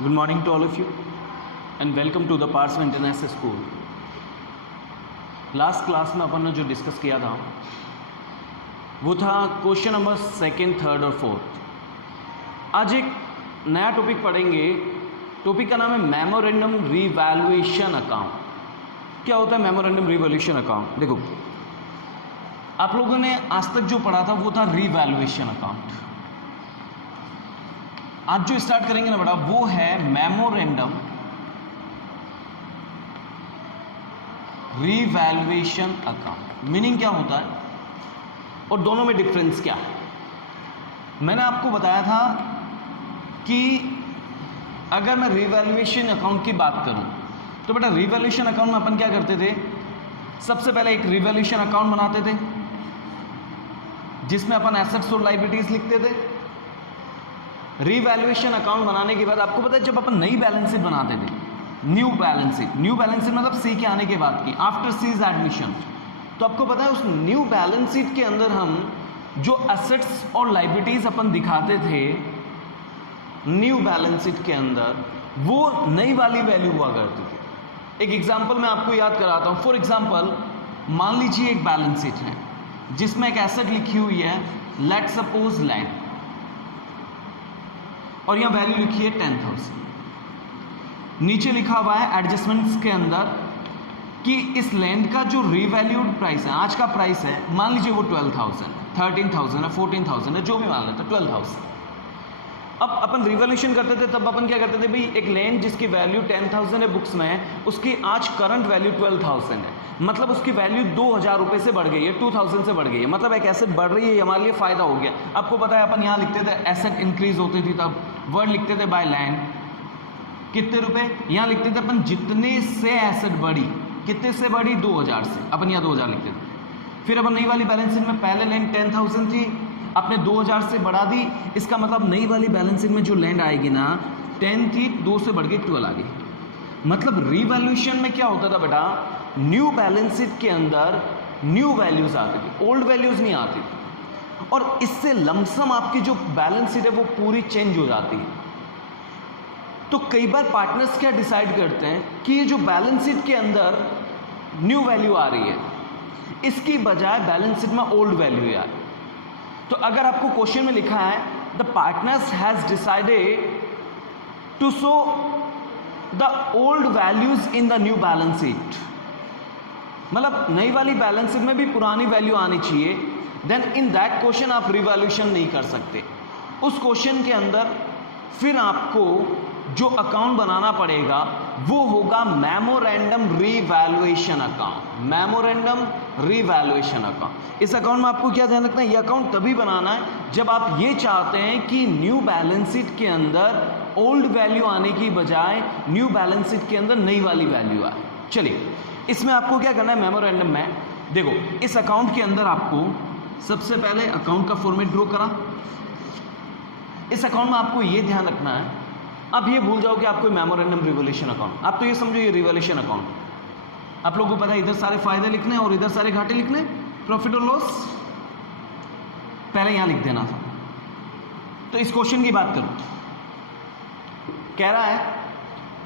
Good morning to all of you and welcome to the Parsva International School. Last class में अपन ने जो discuss किया था वो था क्वेश्चन नंबर सेकंड, थर्ड और फोर्थ। आज एक नया टॉपिक पढ़ेंगे। टॉपिक का नाम है मेमोरेंडम रिवैल्यूएशन अकाउंट। क्या होता है मेमोरेंडम रिवैल्यूएशन अकाउंट? देखो, आप लोगों ने आज तक जो पढ़ा था वो था रिवैल्यूएशन अकाउंट। आज जो स्टार्ट करेंगे ना बेटा वो है मेमोरेंडम रिवैल्यूएशन अकाउंट। मीनिंग क्या होता है और दोनों में डिफरेंस क्या है? मैंने आपको बताया था कि अगर मैं रिवैल्यूएशन अकाउंट की बात करूं तो बेटा रिवैल्यूएशन अकाउंट में अपन क्या करते थे? सबसे पहले एक रिवैल्यूएशन अकाउंट बनाते थे जिसमें अपन एसेट्स और लायबिलिटीज लिखते थे। रिवैल्यूएशन अकाउंट बनाने के बाद आपको पता है जब अपन नई बैलेंस शीट बनाते थे, न्यू बैलेंस शीट मतलब सी के आने के बाद की, आफ्टर सीज एडमिशन, तो आपको पता है उस न्यू बैलेंस शीट के अंदर हम जो एसेट्स और लायबिलिटीज अपन दिखाते थे न्यू बैलेंस शीट के अंदर, वो नई वाली वैल्यू हुआ करती थी। एक एग्जांपल मैं आपको याद कराता हूं। फॉर एग्जांपल मान लीजिए एक बैलेंस शीट है जिसमें एक एसेट लिखी हुई है लेट सपोज लैंड, और यहां वैल्यू लिखी है 10,000। नीचे लिखा हुआ है एडजस्टमेंट्स के अंदर कि इस लैंड का जो रीवैल्यूड प्राइस है, आज का प्राइस है, मान लीजिए वो 12,000, 13,000 है, 14,000 है, जो भी मान लेते 12,000। अब अपन रिवैल्यूएशन करते थे तब अपन क्या करते थे भाई, एक लैंड जिसकी वैल्यू 10,000 है बुक्स में, उसकी आज करंट वैल्यू 12,000 है, मतलब उसकी वैल्यू 2,000 रुपये से बढ़ गई है, 2,000 से बढ़ गई है, मतलब एक एसेट बढ़ रही है, हमारे लिए फायदा हो गया। आपको पता है अपन यहाँ लिखते थे एसेट इंक्रीज होती थी तब वर्ड लिखते थे बाय लैंड कितने रुपए, यहाँ लिखते थे अपन जितने से एसेट बढ़ी, कितने से बढ़ी 2,000 से, अपन यहाँ 2,000 लिखते थे। फिर अपन नई वाली बैलेंस शीट में पहले लैंड 10,000 थी, आपने 2,000 से बढ़ा दी, इसका मतलब नई वाली बैलेंस शीट में जो लैंड आएगी ना 10 थी, 2 से बढ़ गई 12 आ गई। मतलब रिवैल्यूएशन में क्या होता था बेटा, न्यू बैलेंस शीट के अंदर न्यू वैल्यूज आती थी, ओल्ड वैल्यूज नहीं आती थी, और इससे लमसम आपकी जो बैलेंस शीट है वो पूरी चेंज हो जाती है। तो कई बार पार्टनर्स क्या डिसाइड करते हैं कि ये जो बैलेंस शीट के अंदर न्यू वैल्यू आ रही है इसकी बजाय बैलेंस शीट में ओल्ड वैल्यू आ रही है। तो अगर आपको क्वेश्चन में लिखा है the partners has decided to show the old values in the new balance sheet, मतलब नई वाली बैलेंस शीट में भी पुरानी वैल्यू आनी चाहिए, देन इन दैट क्वेश्चन आप रिवैल्यूएशन नहीं कर सकते। उस क्वेश्चन के अंदर फिर आपको जो अकाउंट बनाना पड़ेगा वो होगा memorandum revaluation account. Memorandum revaluation account, इस अकाउंट में आपको क्या ध्यान रखना है, ये अकाउंट तभी बनाना है जब आप ये चाहते हैं कि न्यू बैलेंस शीट के अंदर ओल्ड वैल्यू आने की बजाय न्यू बैलेंस शीट के अंदर नई वाली वैल्यू आए। चलिए, इसमें आपको क्या करना है, मेमोरेंडम में देखो इस अकाउंट के अंदर आपको सबसे पहले अकाउंट का फॉर्मेट ड्रॉ करा। इस अकाउंट में आपको ये ध्यान रखना है, अब ये भूल जाओ कि आपको मेमोरेंडम रिवैल्यूएशन अकाउंट, आप तो ये समझो ये रिवैल्यूएशन अकाउंट। आप लोगों को पता है इधर सारे फायदे लिखने और इधर सारे घाटे लिखने, प्रॉफिट और लॉस पहले यहां लिख देना था। तो इस क्वेश्चन की बात करूं, कह रहा है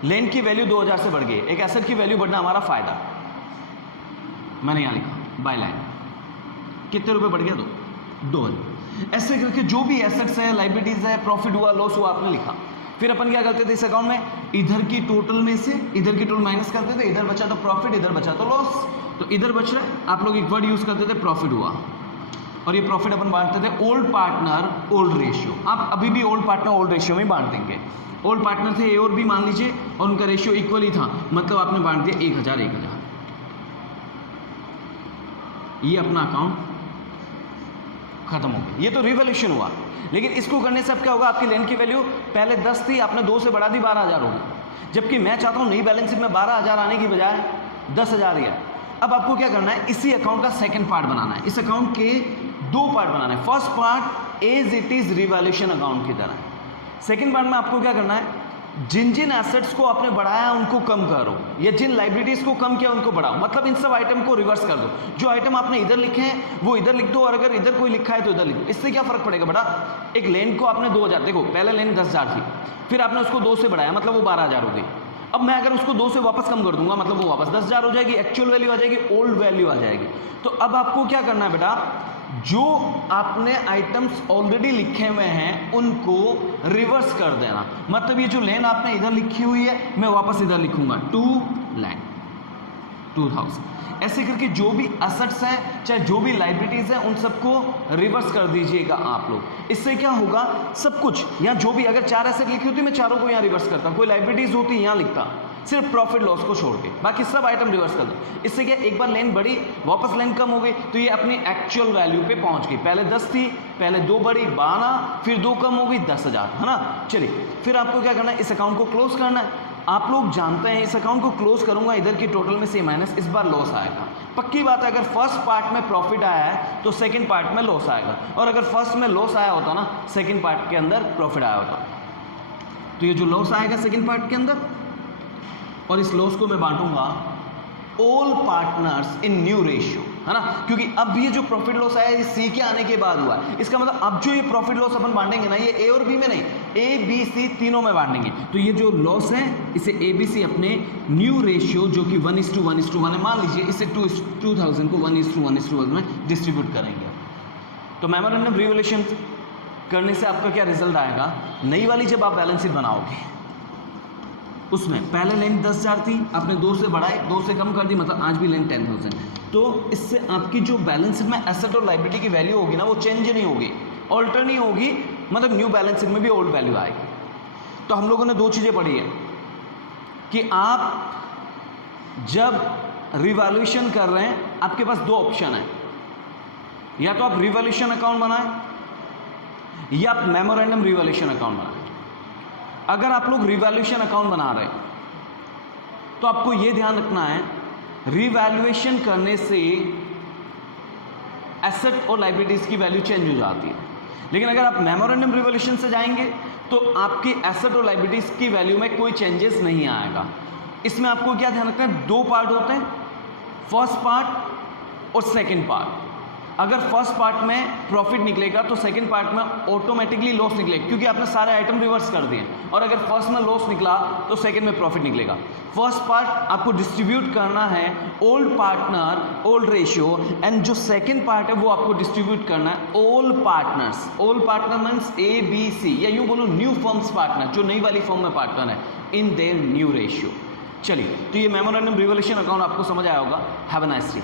लैंड की वैल्यू 2,000 से बढ़ गई, एक एसेट की वैल्यू बढ़ना हमारा फायदा, मैंने यहां लिखा बाय लैंड, कितने रुपए बढ़ गया, 2,000। ऐसे करके जो भी एसेट्स है, लायबिलिटीज है, प्रॉफिट हुआ, लॉस हुआ, आपने लिखा। फिर अपन क्या करते थे इस अकाउंट में, इधर की टोटल में से इधर की टोटल माइनस करते थे, इधर बचा तो प्रॉफिट, इधर बचा तो लॉस, तो इधर बच रहा है, आप लोग एक वर्ड यूज करते थे प्रॉफिट हुआ, और ये प्रॉफिट अपन बांटते थे ओल्ड पार्टनर ओल्ड रेशियो। आप अभी भी ओल्ड पार्टनर ओल्ड रेशियो में बांट देंगे। ओल्ड पार्टनर थे ए और बी मान लीजिए, और उनका रेशियो इक्वल ही था, मतलब आपने बांट दिया 1,000 1,000। ये अपना अकाउंट खत्म हो गया, ये तो रिवैल्यूएशन हुआ। लेकिन इसको करने से अब क्या होगा, आपकी लैंड की वैल्यू पहले 10 थी, आपने 2 से बढ़ा दी, 12,000 होगी, जबकि मैं चाहता हूं नई बैलेंस शीट में 12,000 आने की बजाय 10,000 ही है। अब आपको क्या करना है, इसी अकाउंट का सेकंड पार्ट बनाना है। इस अकाउंट के 2 पार्ट बनाना है। First part as it is revaluation account की तरह है। सेकंड पार्ट में आपको क्या करना है, जिन जिन एसेट्स को आपने बढ़ाया उनको कम करो, या जिन लाइबिलिटीज को कम किया उनको बढ़ाओ, मतलब इन सब आइटम को रिवर्स कर दो। जो आइटम आपने इधर लिखे हैं वो इधर लिख दो, और अगर इधर कोई लिखा है तो इधर लिख दो। इससे क्या फर्क पड़ेगा बेटा? एक लेन को आपने 2000, देखो पहले लेन 10,000 थी, फिर आपने उसको 2 से बढ़ाया, मतलब वो 12,000 हो गई। अब मैं अगर उसको 2 से वापस कम कर दूंगा, मतलब वो वापस 10,000 हो जाएगी, एक्चुअल वैल्यू आ जाएगी, ओल्ड वैल्यू आ जाएगी। तो अब आपको क्या करना है बेटा? जो आपने आइटम्स ऑलरेडी लिखे हुए हैं उनको रिवर्स कर देना। मतलब ये जो लेन आपने इधर लिखी हुई है मैं वापस इधर लिखूंगा 2 लैंड 2000। ऐसे करके जो भी एसेट्स हैं चाहे जो भी लाइबिलिटीज हैं उन सबको रिवर्स कर दीजिएगा आप लोग। इससे क्या होगा? सब कुछ यहाँ जो भी, अगर 4 एसेट लिखी होती मैं चारों को यहाँ रिवर्स करता, कोई लाइबिलिटीज होती यहाँ लिखता, सिर्फ प्रॉफिट लॉस को छोड़ के, बाकी सब आइटम रिवर्स कर दो। इससे क्या, एक बार लेन बढ़ी वापस लेन कम हो गई तो ये अपनी एक्चुअल वैल्यू पे पहुंच गई। पहले 10 थी, पहले 2 बढ़ी 12, फिर 2 कम हो गई 10,000, है ना। चलिए फिर आपको क्या करना है? इस अकाउंट को क्लोज करना है। आप लोग जानते हैं इस अकाउंट को क्लोज करूंगा, इधर की टोटल में से माइनस, इस बार लॉस आएगा। पक्की बात है, अगर फर्स्ट पार्ट में प्रॉफिट आया है तो सेकंड पार्ट में लॉस आएगा, और अगर फर्स्ट में लॉस आया होता ना, सेकंड पार्ट के अंदर प्रॉफिट आया होता। तो ये जो लॉस आएगा सेकंड पार्ट के अंदर, और इस लॉस को मैं बांटूंगा all partners in new ratio, है ना। क्योंकि अब ये जो प्रॉफिट लॉस आया ये सी के आने के बाद हुआ है, इसका मतलब अब जो ये प्रॉफिट लॉस अपन बांटेंगे ना, ये ए और बी में नहीं, ए बी सी तीनों में बांटेंगे। तो ये जो लॉस है इसे ए बी सी अपने न्यू रेशियो जो कि 1:1:1 है, मान लीजिए इसे 2000 को 1:1:1 में डिस्ट्रीब्यूट करेंगे। तो मेमोरेंडम रिवैल्यूएशन करने से आपका क्या रिजल्ट आएगा? नई वाली जब आप बैलेंस शीट बनाओगे उसमें पहले लेन 10,000 थी, आपने 2 से बढ़ाई, 2 से कम कर दी, मतलब आज भी लेन 10,000। तो इससे आपकी जो बैलेंस शीट में एसेट और लायबिलिटी की वैल्यू होगी ना वो चेंज नहीं होगी, ऑल्टर नहीं होगी, मतलब न्यू बैलेंस शीट में भी ओल्ड वैल्यू आएगी। तो हम लोगों ने 2 चीज़ें पढ़ी है कि आप जब रिवैल्यूएशन कर रहे हैं आपके पास 2 ऑप्शन है, या तो आप रिवैल्यूएशन अकाउंट बनाएं या आप मेमोरेंडम रिवैल्यूएशन अकाउंट बनाएं। अगर आप लोग रिवैल्यूएशन अकाउंट बना रहे हैं तो आपको यह ध्यान रखना है, रिवैल्यूएशन करने से एसेट और लायबिलिटीज की वैल्यू चेंज हो जाती है। लेकिन अगर आप मेमोरेंडम रिवैल्यूएशन से जाएंगे तो आपकी एसेट और लायबिलिटीज की वैल्यू में कोई चेंजेस नहीं आएगा। इसमें आपको क्या ध्यान रखना है? 2 पार्ट होते हैं, फर्स्ट पार्ट और सेकेंड पार्ट। अगर फर्स्ट पार्ट में प्रॉफिट निकलेगा तो सेकंड पार्ट में ऑटोमेटिकली लॉस निकलेगा, क्योंकि आपने सारे आइटम रिवर्स कर दिए। और अगर फर्स्ट में लॉस निकला तो सेकंड में प्रॉफिट निकलेगा। फर्स्ट पार्ट आपको डिस्ट्रीब्यूट करना है old partner old ratio, and जो सेकंड पार्ट है वो आपको डिस्ट्रीब्यूट करना है old partners. Old partner means A B C, या यूं बोलो न्यू फर्म्स पार्टनर, जो नई वाली फर्म में पार्टनर है, इन देयर न्यू रेशियो। चलिए, तो ये मेमोरेंडम रिवैल्यूएशन अकाउंट आपको समझ आया होगा। Have a nice day.